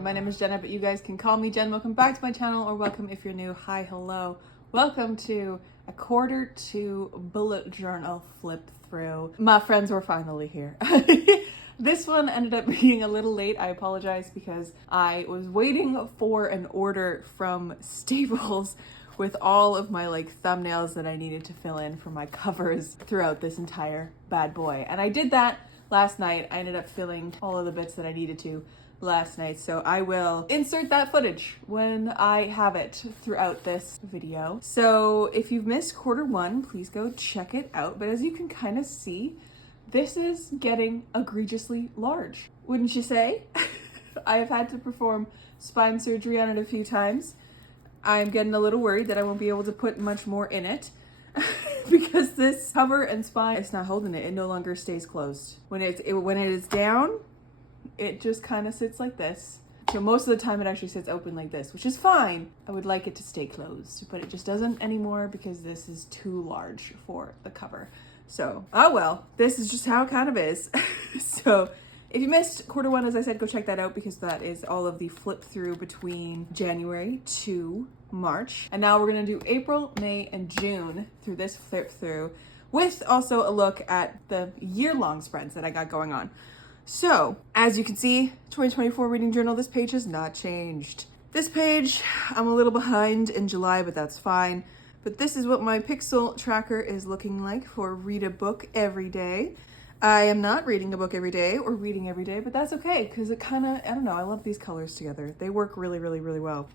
everyone, my name is Jenna, but you guys can call me Jen. Welcome back to my channel, or welcome if you're new. Hi, hello. Welcome to a quarter to bullet journal flip through. My friends were finally here. This one ended up being a little late. I apologize because I was waiting for an order from Staples with all of my thumbnails that I needed to fill in for my covers throughout this entire bad boy. And I did that last night. I ended up filling all of the bits that I needed to last night, so I will insert that footage when I have it throughout this video. So if you've missed quarter one, please go check it out. But as you can kind of see, this is getting egregiously large, wouldn't you say? I have had to perform spine surgery on it a few times. I'm getting a little worried that I won't be able to put much more in it because this cover and spine, it's not holding it. It no longer stays closed. When it is down, it just kind of sits like this. So most of the time it actually sits open like this, which is fine. I would like it to stay closed, but it just doesn't anymore because this is too large for the cover. So, oh well, this is just how it kind of is. So if you missed quarter one, as I said, go check that out because that is all of the flip through between January to March. And now we're gonna do April, May, and June through this flip through, with also a look at the year-long spreads that I got going on. So, as you can see, 2024 reading journal, this page has not changed. This page, I'm a little behind in July, but that's fine. But this is what my pixel tracker is looking like for read a book every day. I am not reading a book every day or reading every day, but that's okay because it kind of, I don't know, I love these colors together. They work really, really, really well.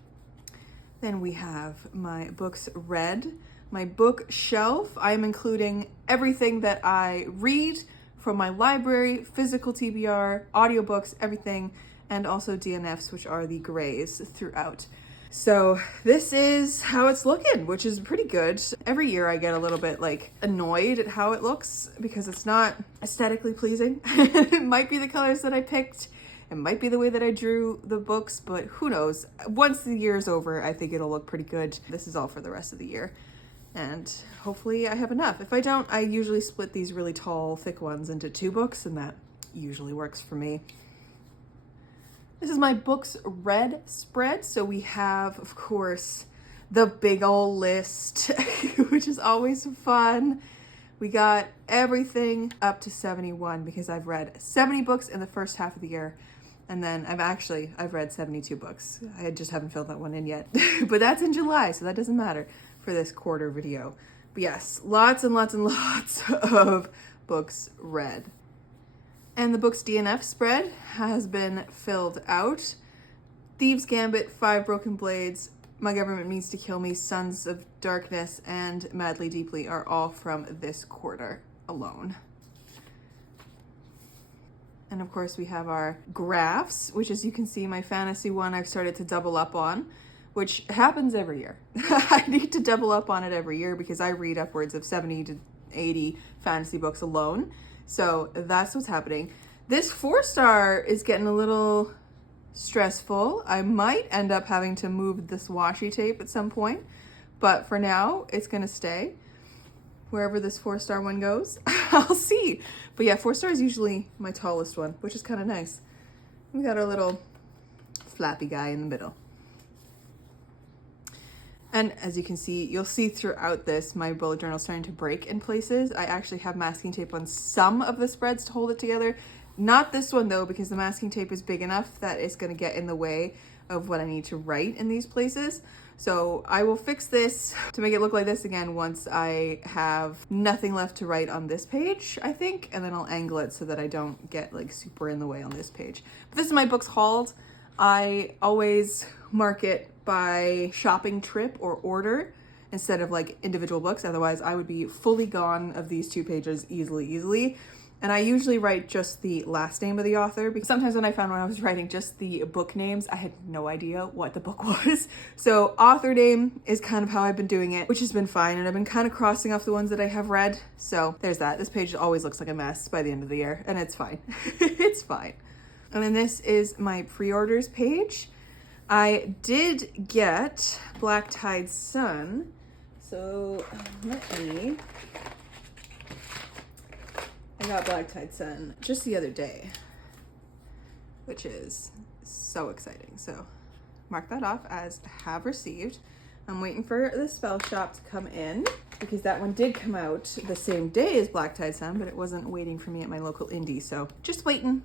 Then we have my books read, my bookshelf. I am including everything that I read from my library, physical TBR, audiobooks, everything, and also DNFs, which are the grays throughout. So this is how it's looking, which is pretty good. Every year I get a little bit annoyed at how it looks because it's not aesthetically pleasing. It might be the colors that I picked. It might be the way that I drew the books, but who knows? Once the year is over, I think it'll look pretty good. This is all for the rest of the year. And hopefully I have enough. If I don't, I usually split these really tall, thick ones into 2 books, and that usually works for me. This is my books read spread. So we have, of course, the big old list, which is always fun. We got everything up to 71 because I've read 70 books in the first half of the year. And then I've read 72 books. I just haven't filled that one in yet, but that's in July, so that doesn't matter for this quarter video. But yes, lots and lots and lots of books read. And the book's DNF spread has been filled out. Thieves' Gambit, 5 Broken Blades, My Government Means to Kill Me, Sons of Darkness, and Madly Deeply are all from this quarter alone. And of course we have our graphs, which as you can see, my fantasy one I've started to double up on, which happens every year. I need to double up on it every year because I read upwards of 70 to 80 fantasy books alone. So that's what's happening. This 4-star is getting a little stressful. I might end up having to move this washi tape at some point, but for now it's gonna stay. Wherever this 4-star one goes, I'll see. But yeah, 4-star is usually my tallest one, which is kind of nice. We got our little flappy guy in the middle. And as you can see, you'll see throughout this, my bullet journal is starting to break in places. I actually have masking tape on some of the spreads to hold it together. Not this one though, because the masking tape is big enough that it's gonna get in the way of what I need to write in these places. So I will fix this to make it look like this again once I have nothing left to write on this page, I think, and then I'll angle it so that I don't get super in the way on this page. But this is my books hauled. I always mark it by shopping trip or order instead of individual books. Otherwise I would be fully gone of these 2 pages easily. And I usually write just the last name of the author because sometimes when I was writing just the book names, I had no idea what the book was. So author name is kind of how I've been doing it, which has been fine. And I've been kind of crossing off the ones that I have read. So there's that. This page always looks like a mess by the end of the year, and it's fine. It's fine. And then this is my pre-orders page. I did get Black Tide Sun. So I got Black Tide Sun just the other day, which is so exciting. So mark that off as have received. I'm waiting for the Spell Shop to come in because that one did come out the same day as Black Tide Sun, but it wasn't waiting for me at my local indie. So just waiting.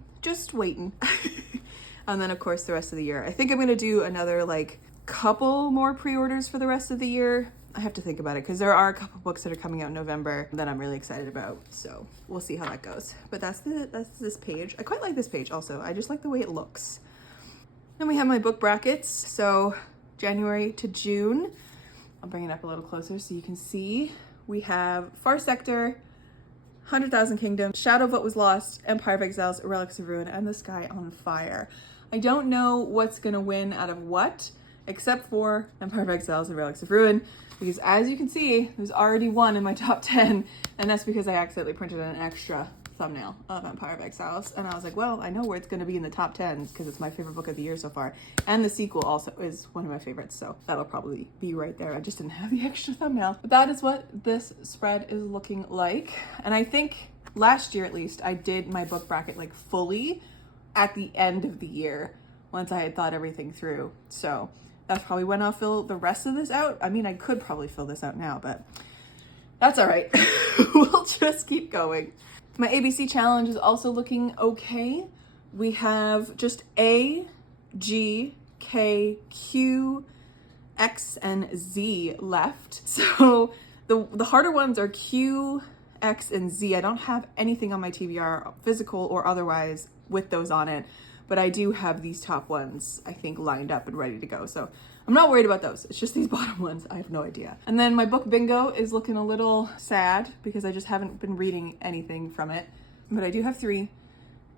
And then of course the rest of the year. I think I'm gonna do another like couple more pre-orders for the rest of the year. I have to think about it because there are a couple books that are coming out in November that I'm really excited about. So we'll see how that goes. But that's this page. I quite like this page also. I just like the way it looks. Then we have my book brackets. So January to June. I'll bring it up a little closer so you can see. We have Far Sector, 100,000 Kingdoms, Shadow of What Was Lost, Empire of Exiles, Relics of Ruin, and The Sky on Fire. I don't know what's gonna win out of what, except for Empire of Exiles and Relics of Ruin, because as you can see, there's already one in my top 10, and that's because I accidentally printed an extra thumbnail of Empire of Exiles, and I was like, well, I know where it's gonna be in the top 10 because it's my favorite book of the year so far, and the sequel also is one of my favorites, so that'll probably be right there. I just didn't have the extra thumbnail. But that is what this spread is looking like, and I think last year at least, I did my book bracket like fully at the end of the year once I had thought everything through. So that's probably when I'll fill the rest of this out. I mean, I could probably fill this out now, but that's all right. We'll just keep going. My ABC challenge is also looking okay. We have just A, G, K, Q, X, and Z left. So the harder ones are Q, X, and Z. I don't have anything on my TBR, physical or otherwise, with those on it, but I do have these top ones, I think, lined up and ready to go. So I'm not worried about those. It's just these bottom ones. I have no idea. And then my book bingo is looking a little sad because I just haven't been reading anything from it, but I do have 3,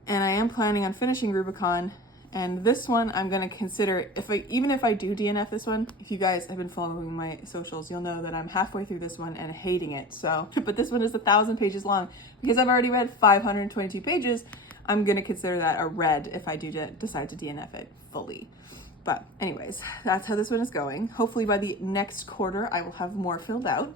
and I am planning on finishing Rubicon. And this one I'm gonna consider, even if I do DNF this one, if you guys have been following my socials, you'll know that I'm halfway through this one and hating it. So, but this one is 1,000 pages long. Because I've already read 522 pages, I'm gonna consider that a read if I do decide to DNF it fully. But anyways, that's how this one is going. Hopefully by the next quarter, I will have more filled out.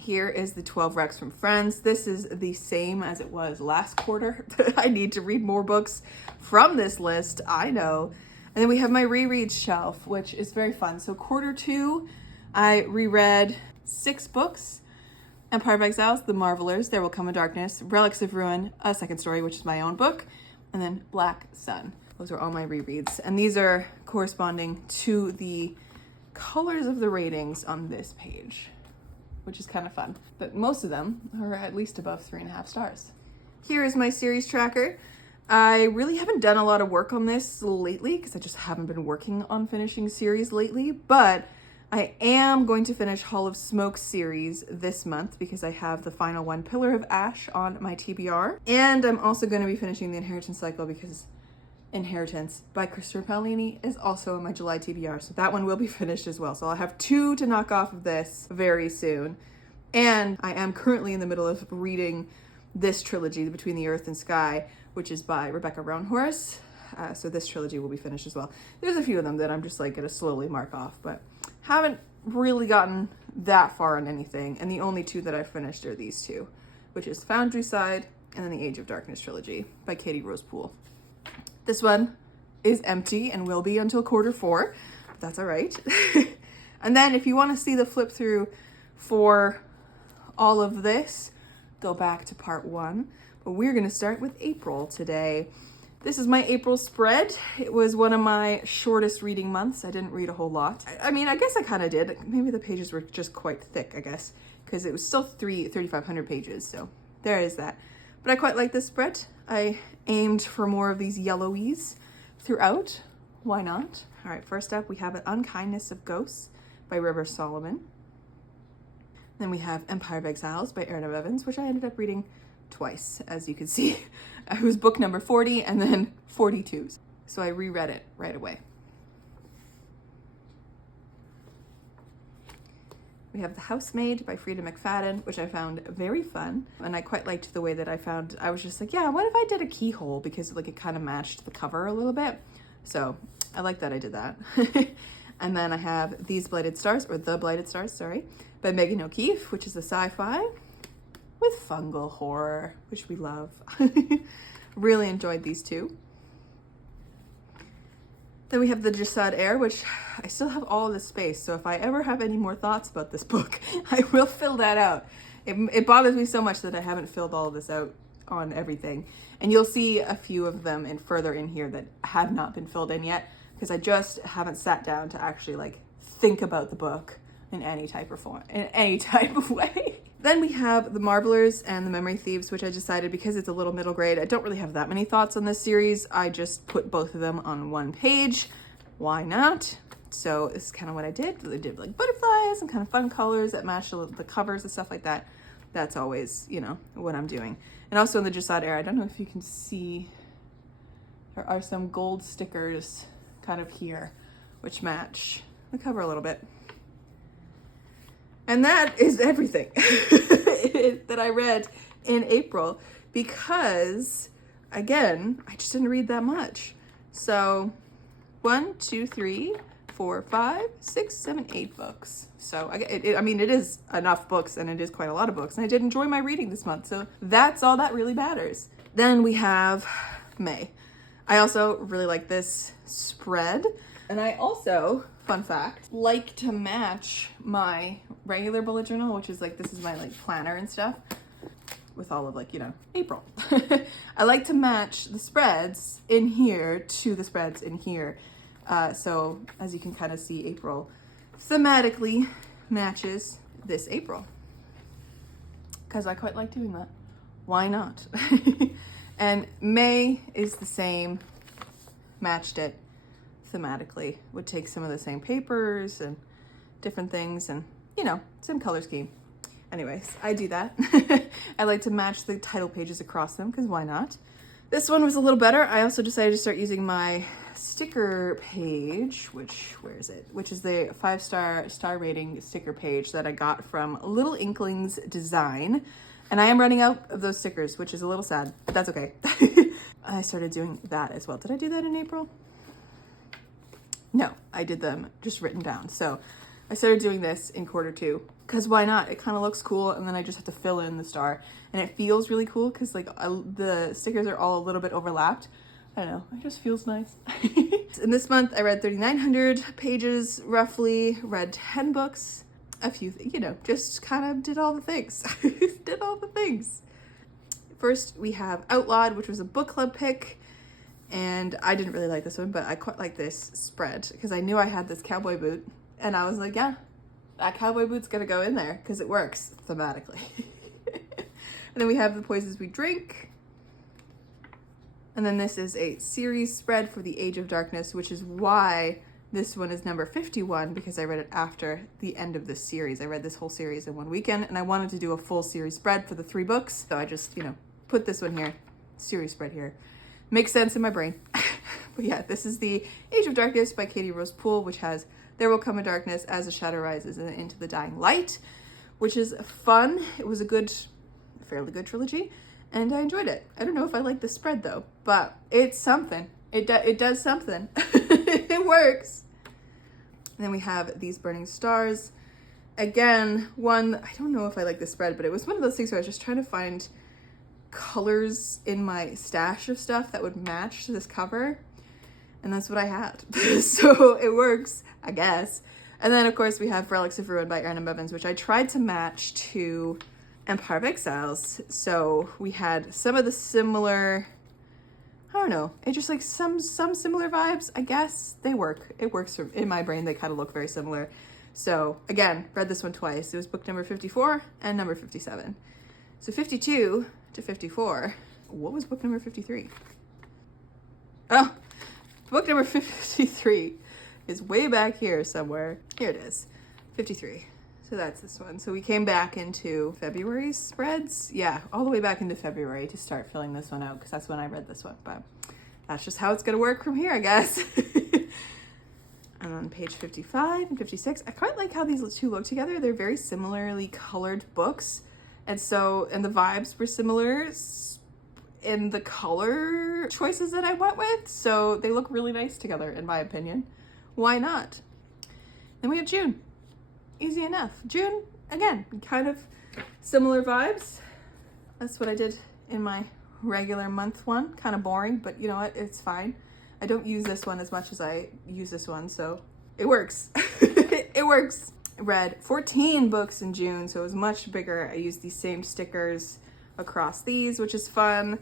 Here is the 12 recs from Friends. This is the same as it was last quarter. I need to read more books from this list, I know. And then we have my reread shelf, which is very fun. So quarter 2, I reread 6 books. Empire of Exiles, The Marvelers, There Will Come a Darkness, Relics of Ruin, A Second Story, which is my own book, and then Black Sun. Those are all my rereads. And these are corresponding to the colors of the ratings on this page, which is kind of fun. But most of them are at least above 3.5 stars. Here is my series tracker. I really haven't done a lot of work on this lately because I just haven't been working on finishing series lately, but I am going to finish Hall of Smoke series this month because I have the final one, Pillar of Ash, on my TBR. And I'm also going to be finishing the Inheritance cycle because Inheritance by Christopher Paolini is also in my July TBR. So that one will be finished as well. So I'll have 2 to knock off of this very soon. And I am currently in the middle of reading this trilogy, Between the Earth and Sky, which is by Rebecca Roanhorse. So this trilogy will be finished as well. There's a few of them that I'm just like going to slowly mark off, but haven't really gotten that far on anything. And the only 2 that I've finished are these 2, which is Foundry Side and then the Age of Darkness trilogy by Katie Rose Poole. This one is empty and will be until quarter 4, but that's all right. And then if you want to see the flip through for all of this, go back to part 1. But we're going to start with April today. This is my April spread. It was one of my shortest reading months. I didn't read a whole lot. I mean, I guess I kind of did. Maybe the pages were just quite thick, I guess, because it was still 3,500 pages. So there is that. But I quite like this spread. I aimed for more of these yellowies throughout. Why not? All right, first up, we have An Unkindness of Ghosts by River Solomon. Then we have Empire of Exiles by Erin of Evans, which I ended up reading twice, as you can see. It was book number 40 and then 42. So I reread it right away. We have The Housemaid by Frida McFadden, which I found very fun. And I quite liked the way that I was just like, yeah, what if I did a keyhole? Because like it kind of matched the cover a little bit. So I like that I did that. And then I have These Blighted Stars, or The Blighted Stars, sorry, by Megan O'Keefe, which is a sci-fi with fungal horror, which we love. Really enjoyed these 2. Then we have the Jasad Air, which I still have all of this space. So if I ever have any more thoughts about this book, I will fill that out. It bothers me so much that I haven't filled all of this out on everything. And you'll see a few of them further in here that have not been filled in yet, because I just haven't sat down to actually like think about the book in any type of form, in any type of way. Then we have the Marvelers and the Memory Thieves, which I decided because it's a little middle grade, I don't really have that many thoughts on this series. I just put both of them on one page. Why not? So this is kind of what I did. I did like butterflies and kind of fun colors that match the covers and stuff like that. That's always, you know, what I'm doing. And also in the Jasad Air, I don't know if you can see, there are some gold stickers kind of here, which match the cover a little bit. And that is everything that I read in April, because again, I just didn't read that much. So 1, 2, 3, 4, 5, 6, 7, 8 books. So I mean, it is enough books, and it is quite a lot of books, and I did enjoy my reading this month. So that's all that really matters. Then we have May. I also really like this spread. And I also, fun fact, like to match my regular bullet journal, which is like, this is my like planner and stuff, with all of like, you know, April. I like to match the spreads in here to the spreads in here. So as you can kind of see, April thematically matches this April, because I quite like doing that. Why not? And May is the same, matched it thematically, would take some of the same papers and different things, and you know, same color scheme. Anyways, I do that. I like to match the title pages across them, because why not? This one was a little better. I also decided to start using my sticker page, where is it? Which is the 5-star rating sticker page that I got from Little Inklings Design. And I am running out of those stickers, which is a little sad, but that's okay. I started doing that as well. Did I do that in April? No, I did them just written down. So I started doing this in Q2, because why not? It kind of looks cool, and then I just have to fill in the star, and it feels really cool because like the stickers are all a little bit overlapped. I don't know, it just feels nice. In this month, I read 3,900 pages roughly, read 10 books, a few, you know, just kind of did all the things. Did all the things. First, we have Outlawed, which was a book club pick. And I didn't really like this one, but I quite like this spread because I knew I had this cowboy boot, and I was like, yeah, that cowboy boot's gonna go in there because it works thematically. And then we have The Poisons We Drink. And then this is a series spread for The Age of Darkness, which is why this one is number 51, because I read it after the end of this series. I read this whole series in one weekend, and I wanted to do a full series spread for the 3 books. So I just, you know, put this one here, series spread here. Makes sense in my brain. But yeah, this is The Age of Darkness by Katie Rose Poole, which has There Will Come a Darkness, As the Shadow Rises, and Into the Dying Light, which is fun. It was a fairly good trilogy, and I enjoyed it. I don't know if I like the spread though, but it's something. It does something. It works. And then we have These Burning Stars. Again, I don't know if I like the spread, but it was one of those things where I was just trying to find colors in my stash of stuff that would match this cover, and that's what I had. So it works, I guess. And then of course we have Relics of Ruin by Erin M. Evans, which I tried to match to Empire of Exiles. So we had some of the similar, I don't know, it just like some similar vibes, I guess. They work. It works in my brain. They kind of look very similar. So again, read this one twice. It was book number 54 and number 57. So 52 to 54. What was book number 53? Oh, book number 53 is way back here somewhere. Here it is, 53. So that's this one. So we came back into February spreads. Yeah, all the way back into February to start filling this one out, because that's when I read this one. But that's just how it's gonna work from here, I guess. And on page 55 and 56, I quite like how these two look together. They're very similarly colored books. And the vibes were similar in the color choices that I went with. So they look really nice together, in my opinion. Why not? Then we have June. Easy enough. June, again, kind of similar vibes. That's what I did in my regular month one. Kind of boring, but you know what? It's fine. I don't use this one as much as I use this one, so it works. It works. I read 14 books in June, so it was much bigger. I used these same stickers across these, which is fun.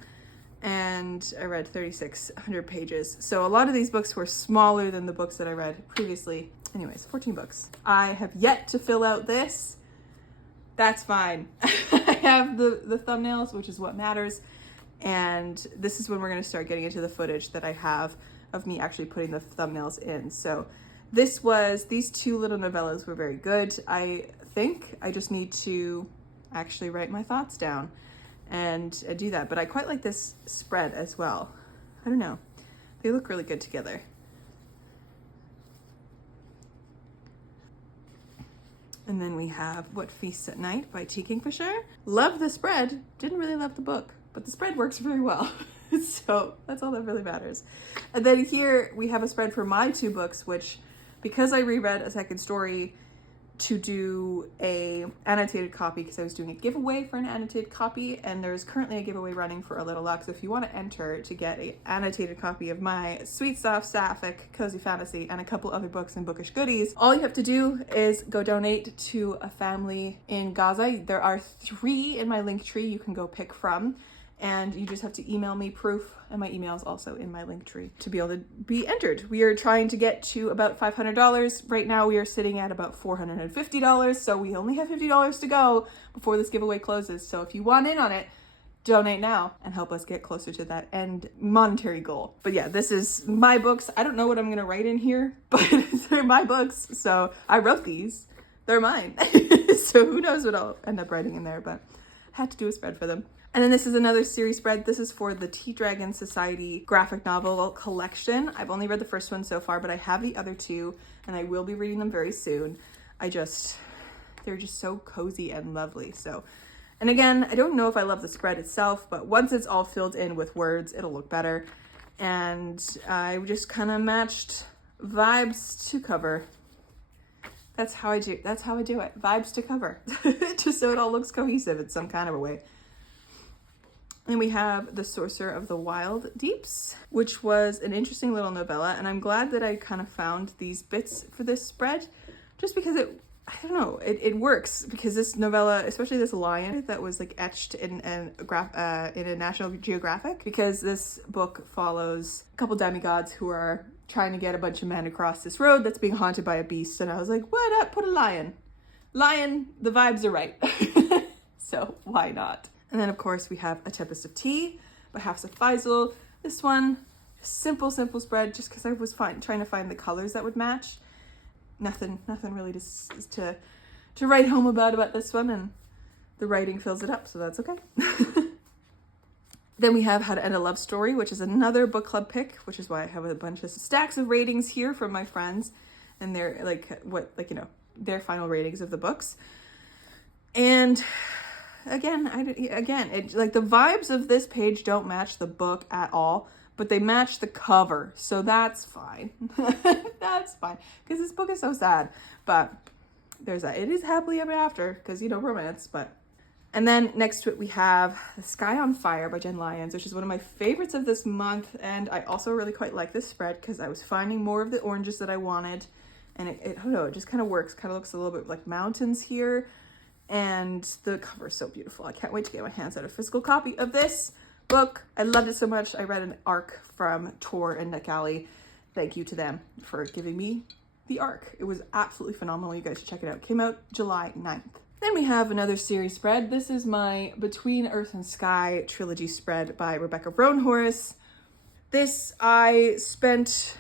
And I read 3,600 pages. So a lot of these books were smaller than the books that I read previously. Anyways, 14 books. I have yet to fill out this. That's fine. I have the thumbnails, which is what matters. And this is when we're gonna start getting into the footage that I have of me actually putting the thumbnails in. So these two little novellas were very good. I think I just need to actually write my thoughts down and do that. But I quite like this spread as well. I don't know. They look really good together. And then we have What Feasts at Night by T. Kingfisher. Love the spread. Didn't really love the book, but the spread works very well. So that's all that really matters. And then here we have a spread for my two books, which, because I reread A Second Story to do a annotated copy, because I was doing a giveaway for an annotated copy, and there's currently a giveaway running for A Little Luck. So if you want to enter to get an annotated copy of my Sweet Stuff, Sapphic, Cozy Fantasy, and a couple other books and bookish goodies, all you have to do is go donate to a family in Gaza. There are 3 in my link tree you can go pick from. And you just have to email me proof, and my email is also in my link tree to be able to be entered. We are trying to get to about $500. Right now we are sitting at about $450, so we only have $50 to go before this giveaway closes. So if you want in on it, donate now and help us get closer to that end monetary goal. But yeah, this is my books. I don't know what I'm gonna write in here, but they're my books, so I wrote these. They're mine. So who knows what I'll end up writing in there, but I had to do a spread for them. And then this is another series spread. This is for the Tea Dragon Society graphic novel collection. I've only read the first one so far, but I have the other 2, and I will be reading them very soon. They're just so cozy and lovely. So, and again, I don't know if I love the spread itself, but once it's all filled in with words, it'll look better. And I just kind of matched vibes to cover. That's how I do it. Vibes to cover. Just so it all looks cohesive in some kind of a way. Then we have The Sorcerer of the Wild Deeps, which was an interesting little novella, and I'm glad that I kind of found these bits for this spread, just because it works, because this novella, especially this lion that was like etched in a National Geographic, because this book follows a couple demigods who are trying to get a bunch of men across this road that's being haunted by a beast, and I was like, why not put a lion? Lion, the vibes are right. So why not? And then, of course, we have A Tempest of Tea by Hafsa Faisal. This one, simple spread, just because I was trying to find the colors that would match. Nothing really to write home about this one, and the writing fills it up, so that's okay. Then we have How to End a Love Story, which is another book club pick, which is why I have a bunch of stacks of ratings here from my friends, and they're their final ratings of the books. And again, the vibes of this page don't match the book at all, but they match the cover, so that's fine. That's fine, because this book is so sad, but there's that. It is happily ever after, because, romance, but... And then next to it we have The Sky on Fire by Jen Lyons, which is one of my favorites of this month, and I also really quite like this spread, because I was finding more of the oranges that I wanted, and I don't know, it just kind of works, kind of looks a little bit like mountains here. And the cover is so beautiful. I can't wait to get my hands on a physical copy of this book. I loved it so much. I read an ARC from Tor and Nick Alley. Thank you to them for giving me the ARC. It was absolutely phenomenal. You guys should check it out. It came out July 9th. Then we have another series spread. This is my Between Earth and Sky trilogy spread by Rebecca Roanhorse. This I spent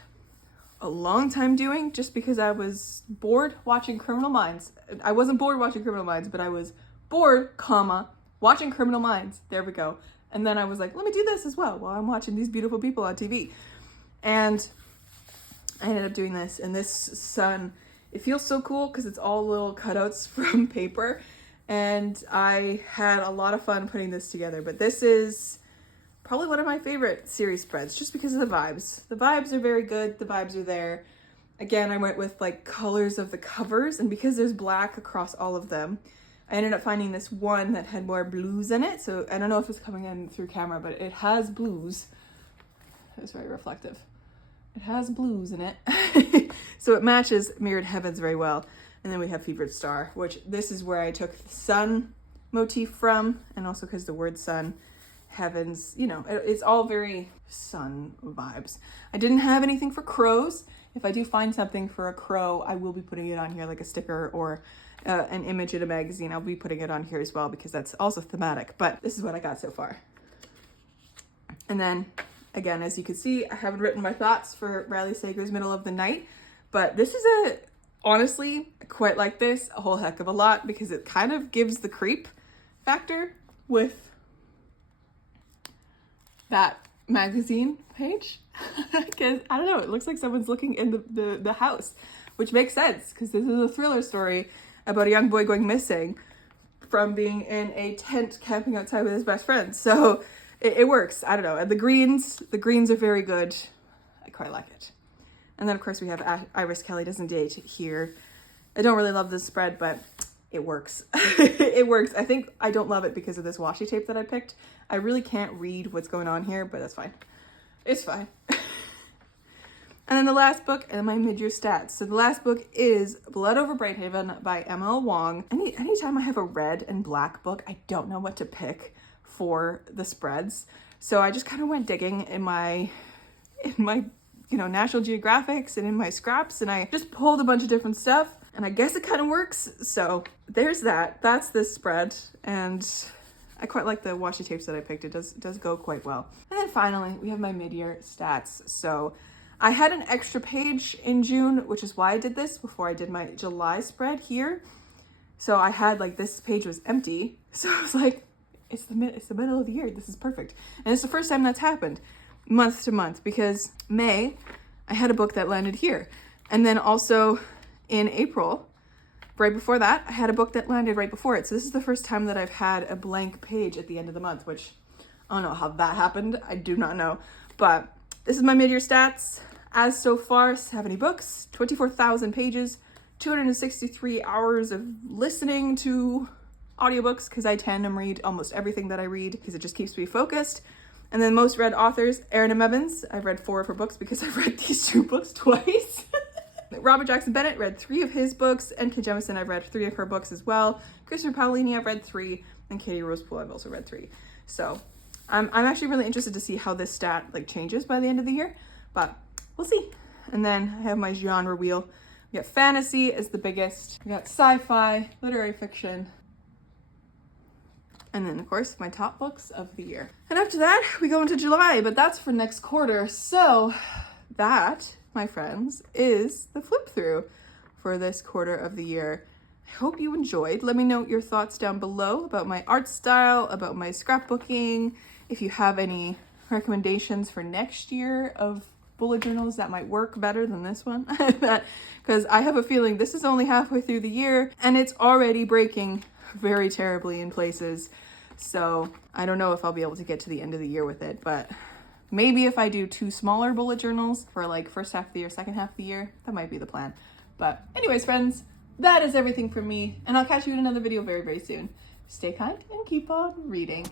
a long time doing, just because I was bored watching Criminal Minds. I wasn't bored watching Criminal Minds, but I was bored, watching Criminal Minds. There we go. And then I was like, let me do this as well while I'm watching these beautiful people on TV. And I ended up doing this, and this sun, it feels so cool because it's all little cutouts from paper, and I had a lot of fun putting this together. But this is probably one of my favorite series spreads, just because of the vibes. The vibes are very good. The vibes are there. Again, I went with like colors of the covers, and because there's black across all of them, I ended up finding this one that had more blues in it. So I don't know if it's coming in through camera, but it has blues. It's very reflective. It has blues in it. So it matches Mirrored Heavens very well. And then we have Fevered Star, which this is where I took the sun motif from, and also because the word sun, heavens, you know, it's all very sun vibes. I didn't have anything for crows. If I do find something for a crow, I will be putting it on here like a sticker or an image in a magazine. I'll be putting it on here as well because that's also thematic, but this is what I got so far. And then again, as you can see, I haven't written my thoughts for Riley Sager's Middle of the Night, but this is honestly, I quite like this a whole heck of a lot because it kind of gives the creep factor with that magazine page. Because I don't know, it looks like someone's looking in the house, which makes sense because this is a thriller story about a young boy going missing from being in a tent camping outside with his best friend. So it works. I don't know. And the greens are very good. I quite like it. And then of course we have Iris Kelly Doesn't Date here. I don't really love this spread, but it works. It works. I think I don't love it because of this washi tape that I picked. I really can't read what's going on here, but that's fine. It's fine. And then the last book, and my mid-year stats. So the last book is Blood Over Brighthaven by Emma Wong. Anytime I have a red and black book, I don't know what to pick for the spreads. So I just kind of went digging in my you know, National Geographics and in my scraps, and I just pulled a bunch of different stuff, and I guess it kind of works. So there's that. That's this spread, and I quite like the washi tapes that I picked. It does go quite well. And then finally, we have my mid-year stats. So I had an extra page in June, which is why I did this before I did my July spread here. So I had like, this page was empty. So I was like, it's the middle of the year. This is perfect. And it's the first time that's happened month to month, because May, I had a book that landed here. And then also in April, right before that, I had a book that landed right before it. So this is the first time that I've had a blank page at the end of the month, which I don't know how that happened. I do not know. But this is my mid-year stats. As so far, 70 books, 24,000 pages, 263 hours of listening to audiobooks, because I tandem read almost everything that I read because it just keeps me focused. And then most read authors, Erin M. Evans. I've read 4 of her books because I've read these 2 books twice. Robert Jackson Bennett, read 3 of his books. N.K. Jemisin, I've read 3 of her books as well. Christopher Paolini, I've read 3. And Katie Rosepool, I've also read 3. So I'm actually really interested to see how this stat like changes by the end of the year, but we'll see. And then I have my genre wheel. We got fantasy is the biggest. We got sci-fi, literary fiction, and then of course my top books of the year. And after that, we go into July, but that's for next quarter. So that, my friends, is the flip through for this quarter of the year. I hope you enjoyed. Let me know your thoughts down below about my art style, about my scrapbooking. If you have any recommendations for next year of bullet journals that might work better than this one, because I have a feeling this is only halfway through the year and it's already breaking very terribly in places. So I don't know if I'll be able to get to the end of the year with it, but maybe if I do 2 smaller bullet journals for like first half of the year, second half of the year, that might be the plan. But anyways, friends, that is everything from me, and I'll catch you in another video very, very soon. Stay kind and keep on reading.